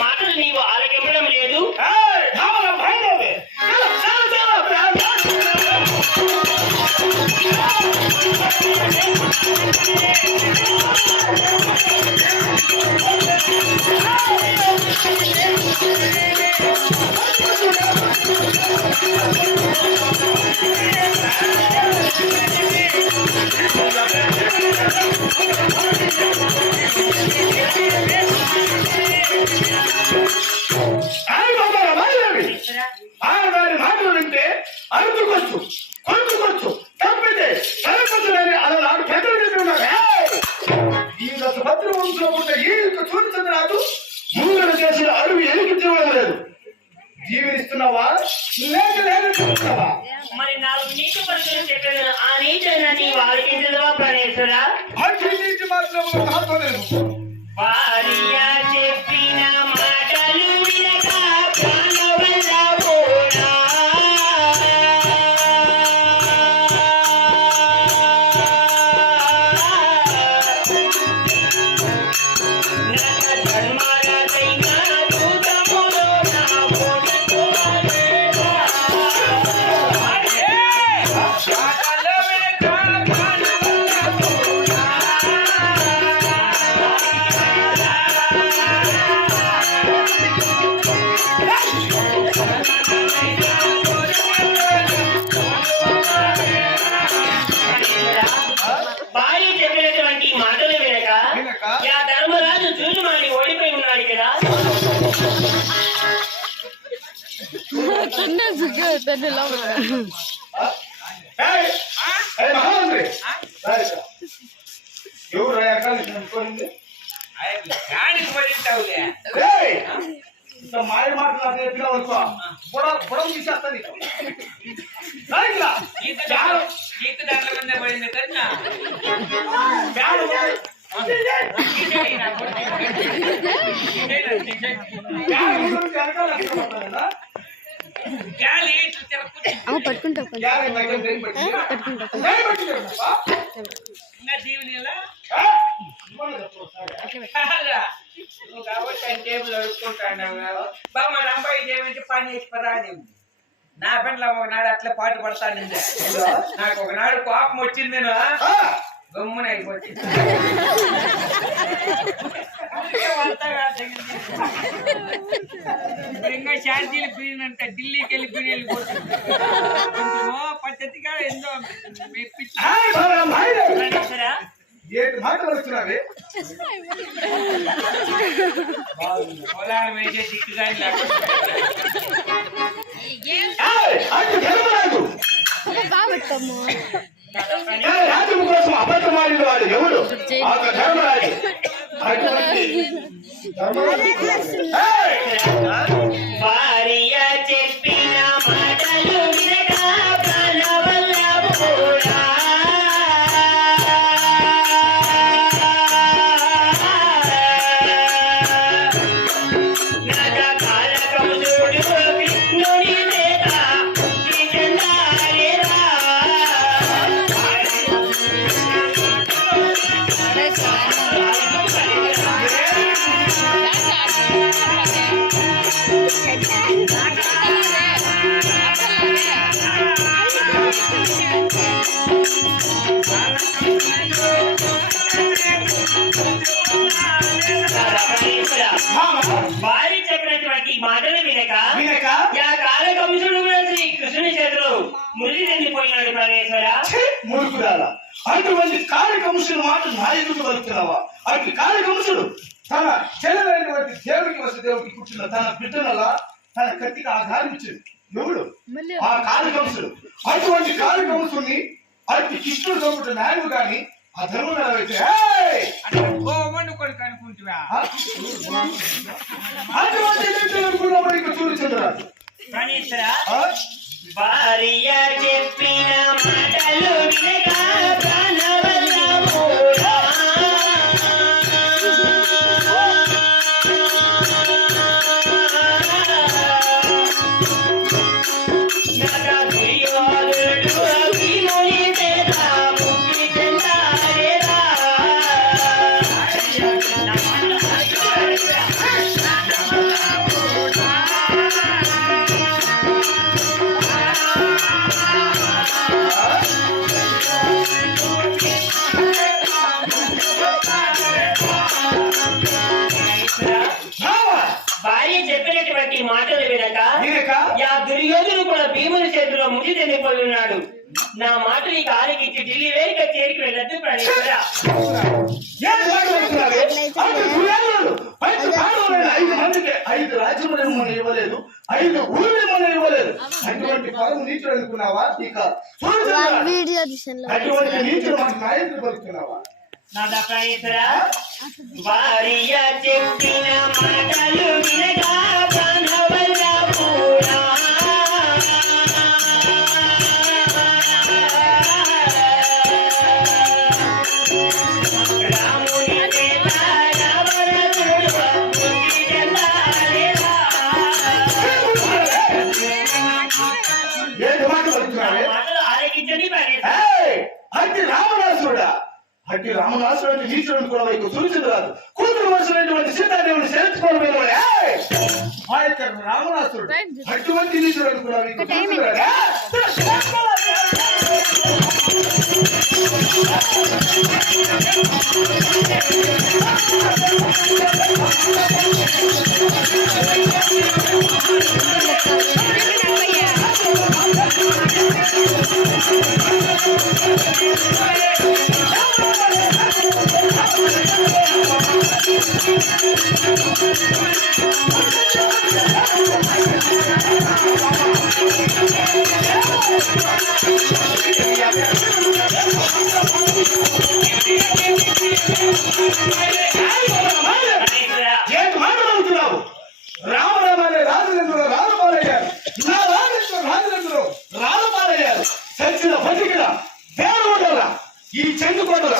మాటలు నీవు ఆలకించడం లేదు. ఆడదాని మాటలు వింటే అరుచుకోవచ్చు, కొనుక్కోవచ్చు, తప్పితే సరికొచ్చులని అలనాడు పెద్దలు చెప్తున్నారు. ఈ భద్ర వంశంలో ఉంటే ఈ సూర్యచంద్రరాజు మూలను చేసిన అడవి ఎనికి తీవడం లేదు. జీవనిస్తున్నావా లేక లేదనుకుంటున్నావా? మరి 4 నీతి పరుషులు చెప్పిన ఆ నీతిని నీవు ఆలకించదవా ప్రాణేశ్వరా? అటు నీతి మాత్రం కాదు. భార్య చెప్పిన మాటలు వినక ధర్మరాజు చూసుమాని ఓడిపోయి ఉన్నాడు కదా. ఎవరు మాయ మాటలు బుడం తీసేస్తాను. పట్టుకుంటా పని చేసి పరాని నా పెండ్ల ఒకనాడు అట్లా పాటు పడతాను. నాకు ఒకనాడు కోపం వచ్చింది, నేను గమ్మున అయిపోతుంది. ఇంకా ఛార్జీలు పోయినంట ఢిల్లీకి వెళ్ళిపోతుంది. పద్ధతిగా ఎంతో పొలాలు వేసే దిక్కుగా రాజ్యం కోసం అబద్ధమాడిన వాడు ఎవడు? ధర్మరాజు. భార్య చెప్పిన మాటలు వినక ప్రాణవల్లభుడా. భార్య చెప్పినటువంటి మాటలు వినక కాలకంసుడు శ్రీ కృష్ణుని చేతులు మృతి చెందిపోయినాడు ప్రాణేశ్వర. మూర్ఖురాలా, అటువంటి కాళకంసుడు మాట నాయకుడు వలుతున్నావా? అటు కాళకంసుడు తన చెల్లెలైనటువంటి దేవుడికి వసుదేవుడికి పుట్టిన తన బిడ్డనలా తన కత్తికి ఆధారించింది. ఎవడు? ఆ కాళకంసుడు. అటువంటి కాళకంసుని అటు కృష్ణుడు తోపుడు నాయుడు గాని ఆ ధర్మం అయితే కొడుకు అనుకుంటున్నా. అటువంటి సూర్యచంద్రరాజు ప్రాణేశ్వర, భార్య చెప్పిన మాటలు వినక ప్రాణవల్లభుడా. దుర్యోధనుడు భీముని చేత ముక్తి చెందాడేరా. ఇటువంటి మాటలు వినక వినక యా దుర్యోధను కూడా భీముని చేతిలో ముడి చెందిపోతున్నాడు. నా మాట ఈ కాలికిచ్చి ఢిల్లీ వేదిక చేరికి వెళ్ళద్దు ప్రాణేశ్వర. ఏం మాట్లాడుతున్నావే? అటు దుర్యోధనుడు పైకి పాడవలేని 5 మందికి 5 రాజ్యములను మనం ఇవ్వలేదు, 5 ఊళ్ళని మనం ఇవ్వలేదు. అటువంటి పరమ నీచుడు అనుకున్నావా? ఇక అటువంటి నీచుడు మనకు నాయకుడు పలుకుతున్నావా? నాదా ప్రాణేశ్వర, భార్య చెప్పిన మాటలు వినక ప్రాణవల్ల పూరా. రాముని చేత రావణుడు బుద్ధి చెందాలిరా. ఏంటి మాట పలుకుతున్నావే? మాటలు ఆలకించండి ప్రాణేశ్వర. అట్టి రామదాసుడా, అట్టి రామదాసుడు అంటే నీచుడు కూడా వైపు సూచించదు రాదు. కూతురు వరుసైనటువంటి సీతాదేవుని సేవించుకోవడం ఆ యొక్క రామదాసుడు అటువంటి నీచుడు అనుకున్నావు. ఏంటి మాట్లాడుతున్నావు? రామరామాలే రాజులందరూ రాజపాలయ్యారు. నా రాజేశ్వర రాజులందరూ రాజపాలయ్యారు. చచ్చిన బతికిన దేవుడుల ఈ చెందుకొండల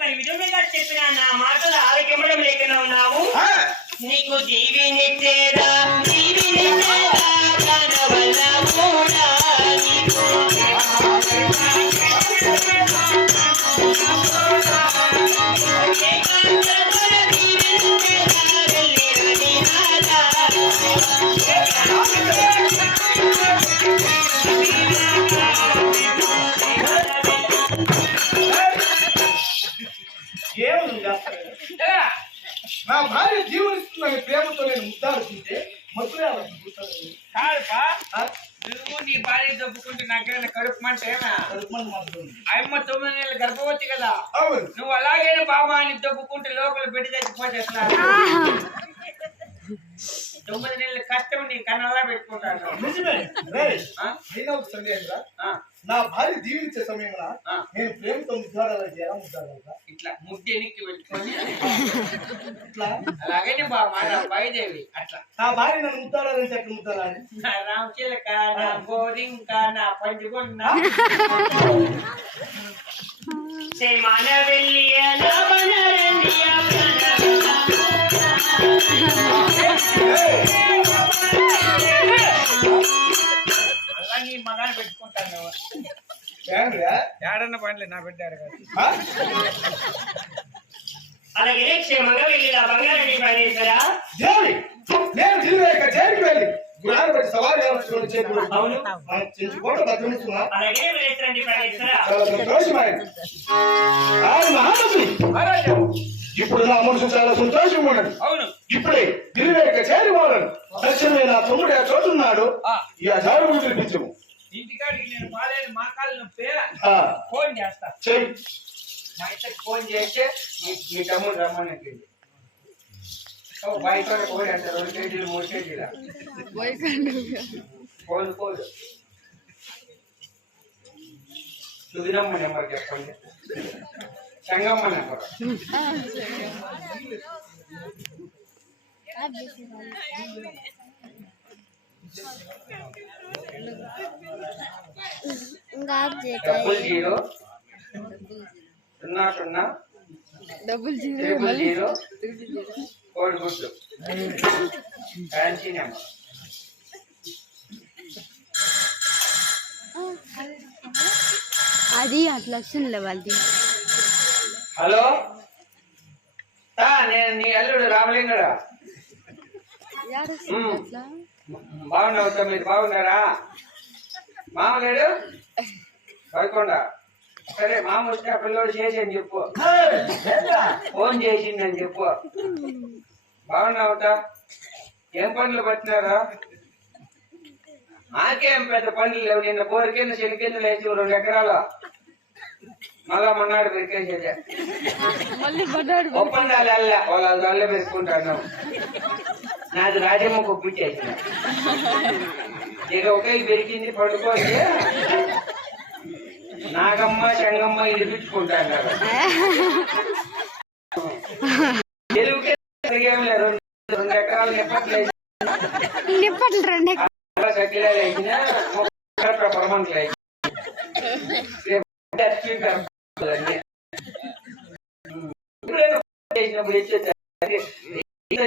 పరి విధంగా చెప్పిన నా మాటలు ఆలకించడం లేకుండా ఉన్నావు. నీకు దీవినిచ్చేదా దీవినిచ్చేదా ప్రాణవల్ల పూరా. నా భార్య జీవనిస్తుందని ప్రేమతో నేను ముద్దాడుతుంటే మధురే కాదుపా, నువ్వు నీ భార్య దొబ్బుకుంటే నాకేమైనా కడుపు మంట ఏమా? అమ్మ 9 నెలలు గర్భవతి కదా. నువ్వు అలాగే బాబా అని దొబ్బుకుంటే లోపల బిడ్డ చచ్చిపోతే ఎట్లా? 9 నెలల కష్టం నీ కన్నలా పెట్టుకుంటాను. నిజమే. అయినా ఒక సందేహం రా, నా భార్య జీవించే సమయంలో నేను ప్రేమతో ముద్దాడాలి. ఎలా ముద్దాడాలి? ఇట్లా ముద్దు ఎనికి పెట్టుకొని ఇట్లా అలాగే బాబా నా వైదేవి అట్లా. నా భార్య నన్ను ముద్దాడాలంటే ఎక్కడ ముద్దాడాలి? నా రామచిలక, నా గోరింక, నా పంచుకొన్న సేమాన వెళ్ళియ నవన రండియ అలా నీ మగాన్ని పెట్టుకుంటాను. ఏడన్న పండ్లే నా బిడ్డ అలాగే క్షేమంగా వెళ్ళి ఆ బంగారాన్ని ప్రాణేశ్వర. దేవుడి నేను జిల్లేక చేరికి వెళ్ళి గుడాలు పెట్టి సవారి చేతులు అవును చెంచుకోవడం భద్రమిస్తున్నా. అలాగే వెళ్ళేసరండి ప్రాణేశ్వర. చాలా సంతోషమైన మహానసి ఇప్పుడు నా మనసు చాలా సంతోషంగా ఉన్నది. అవును, ఇప్పుడే గిరివేక చేరి వాళ్ళను తక్షణమే నా తమ్ముడు ఆ చోటున్నాడు. ఈ అజారుడు పిలిపించము. ఇంటికాడికి నేను బాలేని మా కాళ్ళు పేర ఫోన్ చేస్తా. చెయ్యి. మా ఇద్దరికి ఫోన్ చేస్తే మీ తమ్ముడు రమ్మని బయట కోడి అంటే 2 కేజీలు 3 కేజీల కోళ్ళు సుదినమ్మ నెంబర్ చెప్పండి, సంగమ్మ నెంబర్. డబుల్ 0 0 0 కోడి గుడ్డు ఫ్యాన్సీ నెంబర్. అది అట్లా వస్తుంది వాళ్ళది. హలో, నేను నీ అల్లుడు రామలింగడా. బాగున్నావు? మీరు బాగున్నారా? మామ లేడు పదకొండ. సరే, మామ వస్తే ఆ పిల్లోడు చేసి అని చెప్పు, ఫోన్ చేసిందని చెప్పు. బాగున్నావుట ఏం పనులు పట్టినారా నాకేం పెద్ద పనులు లేవు నిన్న బోరు కింద చెలి కింద లేచి 2 ఎకరాల మళ్ళా మొన్నాడు పెరికేసేదే ఒప్పందాలు వెళ్ళా వాళ్ళు అల్లే పెట్టుకుంటాను నాది రాజమ్మ కొప్పించేసిన ఇక ఒకే పెరిగింది పడుకోతే నాగమ్మ శంగమ్మ ఇడిపించుకుంటాను కదా తెలుగుకే ఏం లేదు 2 ఎకరాలు నిప్పట్లేదు సకిలాలు వేసిన పరమంట్లు చేసినప్పుడు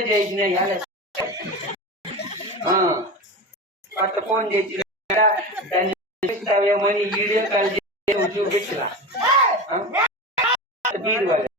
చేసిన పట్ట ఫోన్ చేసి దాన్ని చూపిస్తావేమని వీడియో కాల్ చేసి చూపించరా బీరు వాళ్ళు